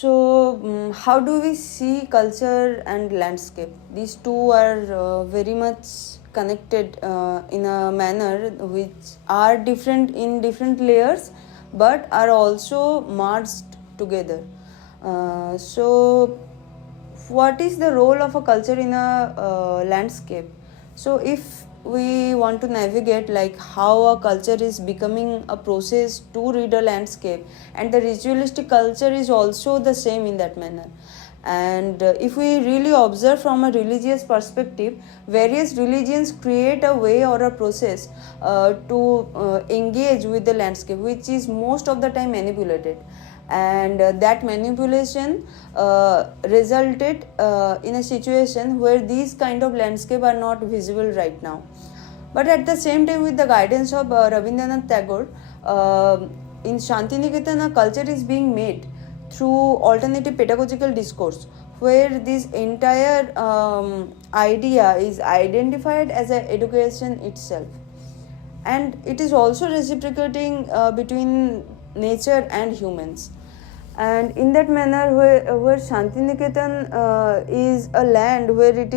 How do we see culture and landscape? These two are very much connected in a manner which are different in different layers but are also merged together. What is the role of a culture in a landscape? So if we want to navigate like how a culture is becoming a process to read a landscape, and the ritualistic culture is also the same in that manner. And if we really observe from a religious perspective, various religions create a way or a process to engage with the landscape, which is most of the time manipulated, and that manipulation resulted in a situation where these kind of landscape are not visible right now. But at the same time, with the guidance of Rabindranath Tagore, in Shantiniketan, a culture is being made through alternative pedagogical discourse, where this entire idea is identified as an education itself. And it is also reciprocating between nature and humans. And in that manner, where Shantiniketan is a land where it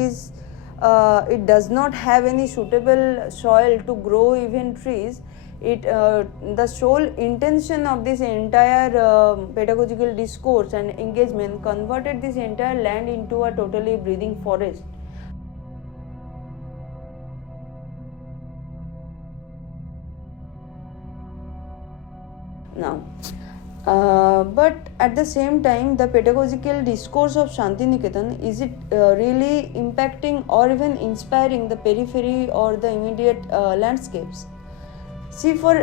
does not have any suitable soil to grow even trees. The sole intention of this entire pedagogical discourse and engagement converted this entire land into a totally breathing forest. Now, but at the same time, the pedagogical discourse of Shantiniketan, is it really impacting or even inspiring the periphery or the immediate landscapes? See, for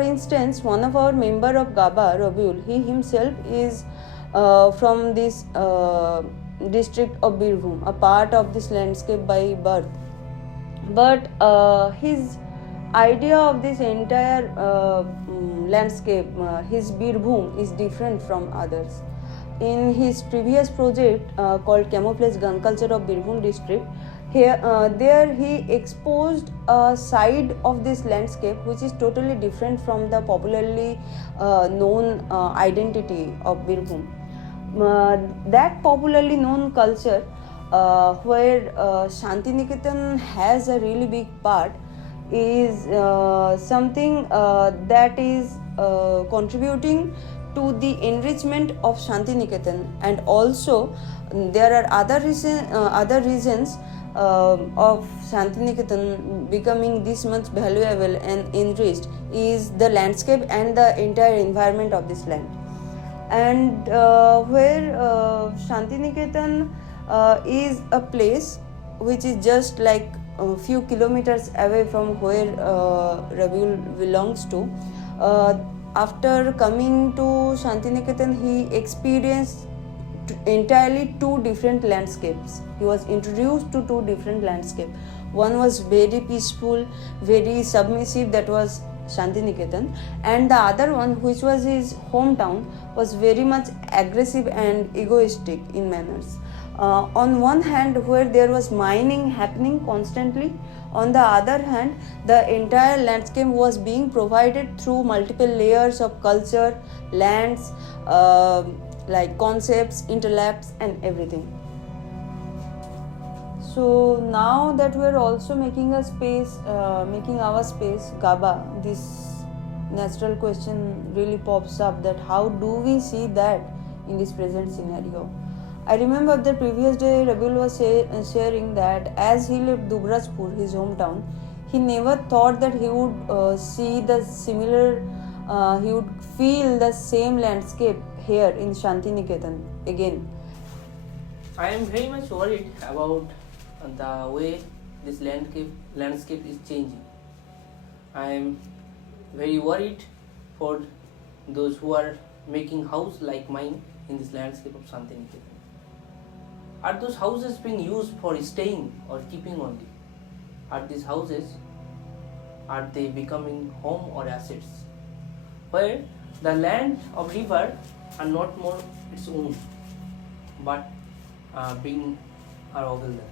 instance, one of our member of GABA, Rabiul, he himself is from this district of Birbhum, a part of this landscape by birth. But his idea of this entire landscape, his Birbhum, is different from others. In his previous project called Camouflage Gun Culture of Birbhum District, there he exposed a side of this landscape which is totally different from the popularly known identity of Birbhum. That popularly known culture, where Shantiniketan has a really big part, is something that is contributing to the enrichment of Shantiniketan, and also there are other reasons of Shantiniketan becoming this much valuable and enriched is the landscape and the entire environment of this land. And where Shantiniketan is a place which is just like a few kilometers away from where Rabiul belongs to. After coming to Shantiniketan, he experienced entirely two different landscapes. He was introduced to two different landscapes. One was very peaceful, very submissive, that was Shantiniketan, and the other one, which was his hometown, was very much aggressive and egoistic in manners. On one hand, where there was mining happening constantly, on the other hand, the entire landscape was being provided through multiple layers of culture, lands, like concepts, intellects, and everything. So now that we are also making our space, GABA, this natural question really pops up, that how do we see that in this present scenario? I remember the previous day Rabiul was sharing that as he left Dubrajpur, his hometown, he never thought that he would see the similar, he would feel the same landscape here in Shantiniketan again. I am very much worried about the way this landscape is changing. I am very worried for those who are making house like mine in this landscape of Shantiniketan. Are those houses being used for staying or keeping only? Are these houses, are they becoming home or assets? Where the land of river are not more its own, but being our oval land.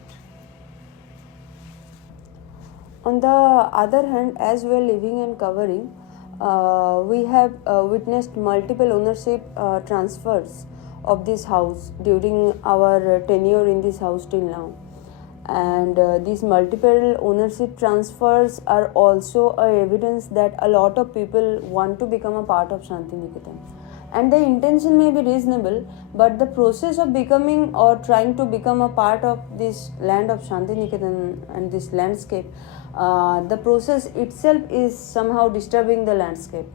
On the other hand, as we are living and covering, we have witnessed multiple ownership transfers of this house during our tenure in this house till now. And these multiple ownership transfers are also a evidence that a lot of people want to become a part of Shantiniketan. And the intention may be reasonable, but the process of becoming or trying to become a part of this land of Shantiniketan and this landscape, the process itself is somehow disturbing the landscape.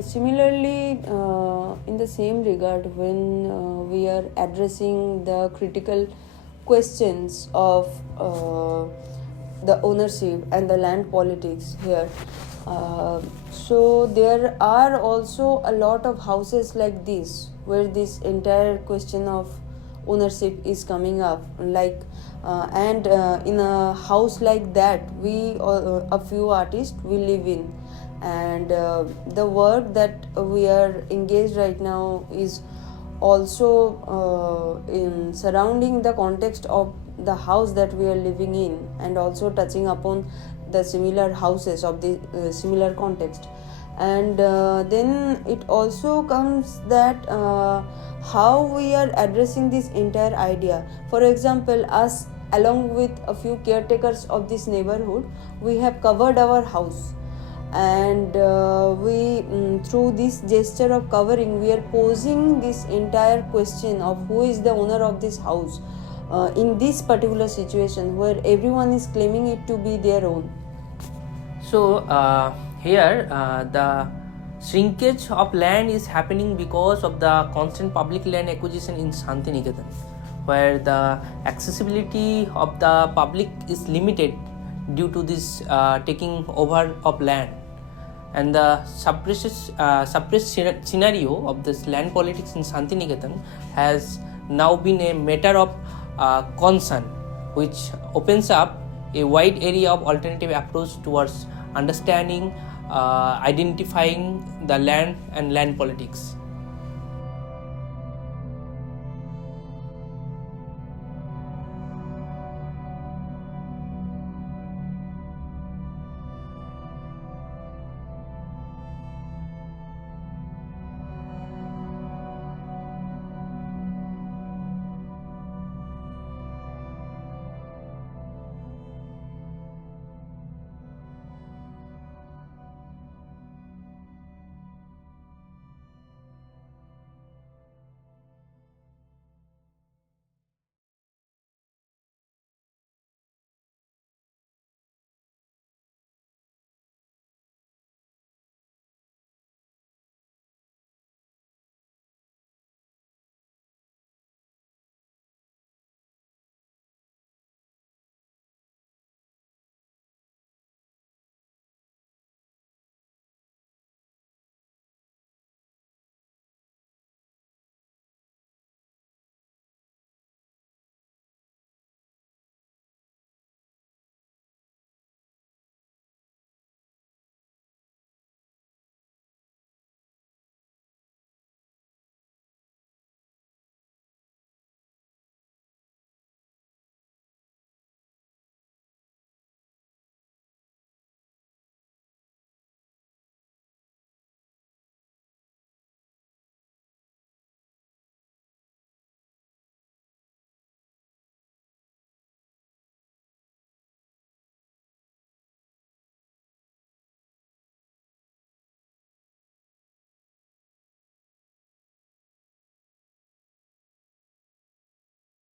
Similarly, in the same regard, when we are addressing the critical questions of the ownership and the land politics here, so there are also a lot of houses like this where this entire question of ownership is coming up, like and in a house like that we a few artists we live in, and the work that we are engaged right now is also in surrounding the context of the house that we are living in, and also touching upon the similar houses of the similar context. And then it also comes that how we are addressing this entire idea. For example, us along with a few caretakers of this neighborhood, we have covered our house, and we through this gesture of covering, we are posing this entire question of who is the owner of this house in this particular situation where everyone is claiming it to be their own. So here the shrinkage of land is happening because of the constant public land acquisition in Shantiniketan, where the accessibility of the public is limited due to this taking over of land, and the suppressed scenario of this land politics in Shantiniketan has now been a matter of concern, which opens up a wide area of alternative approach towards understanding, identifying the land and land politics.